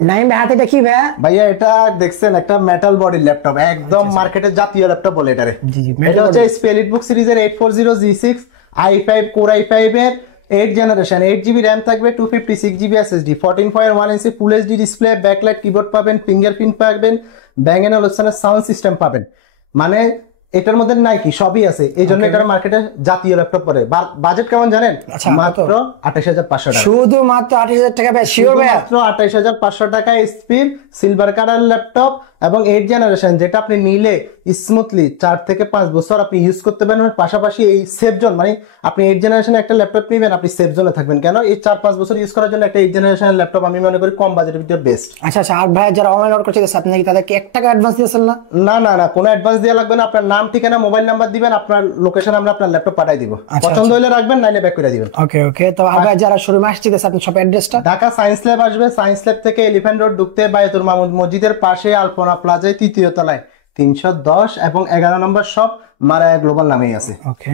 নাইম ভাই হাতে এটা কি ভাইয়া? ভাইয়া এটা দেখছেন একটা মেটাল বডি ল্যাপটপ, একদম মার্কেটে জাতীয় ল্যাপটপ বলে এটারে। জি জি এটা মেটাল হচ্ছে স্পেলিট বুক সিরিজের 840G6 i5 কোর i5 এর 8 জেনারেশন, 8 জিবি র্যাম থাকবে, 256 GB SSD, 14.1 inch full HD display, backlight keyboard পাবেন, ফিঙ্গারপ্রিন্ট পাবেন, ব্যাং এন্ড অলুশনের সাউন্ড সিস্টেম পাবেন। মানে এটার মধ্যে নাই কি সবই আছে, এই জন্য এটার মার্কেটে জাতীয় ল্যাপটপ পড়ে। বাজেট কেমন জানেন? আচ্ছা, মাত্র 28,500 টাকা। শুধুমাত্র 28,000 টাকা ভাই, শিওর ভাইয়া? মাত্র 28,500 টাকায় স্পিড সিলভার কালার ল্যাপটপ এবং 8 জেনারেশন, যেটা আপনি নিলে স্মুথলি 4 থেকে 5 বছর আপনি ইউজ করতে পারবেন। পাশাপাশি এই সেফ জোন, মানে আপনি 8 জেনারেশনের একটা ল্যাপটপ নিবেন, আপনি সেফ জোনে থাকবেন। কেন এই 4-5 বছর ইউজ করার জন্য একটা 8 জেনারেশনের ল্যাপটপ আমি মনে করি কম বাজেটের ভিতরে বেস্ট। আচ্ছা আচ্ছা, আর ভাই যারা অনলাইন অর্ডার করতে চাইছে আপনি কি তাদেরকে 1 টাকা অ্যাডভান্স দিয়েছেন না? না না না, কোনো অ্যাডভান্স দেওয়া লাগবে না। আপনার নাম, ঠিকানা, মোবাইল নাম্বার দিবেন, আপনার লোকেশন, আমরা আপনার ল্যাপটপ পাঠিয়ে দিব। পছন্দ হলে রাখবেন, নাইলে ব্যাক করে দিবেন। ওকে ওকে, তো আর ভাই যারা শোরুমে আসতে চাইছে আপনি সব অ্যাড্রেসটা? ঢাকা সায়েন্স ল্যাব আসবে, সায়েন্স ল্যাব থেকে এলিফ্যান্ট রোড ঢুকতে বায়তুল মামুদ মসজিদের পাশে আলপনা প্লাজায় 3য় তলায় 310 এবং 11 নম্বর শপ মারায়া গ্লোবাল নামেই আছে। ওকে।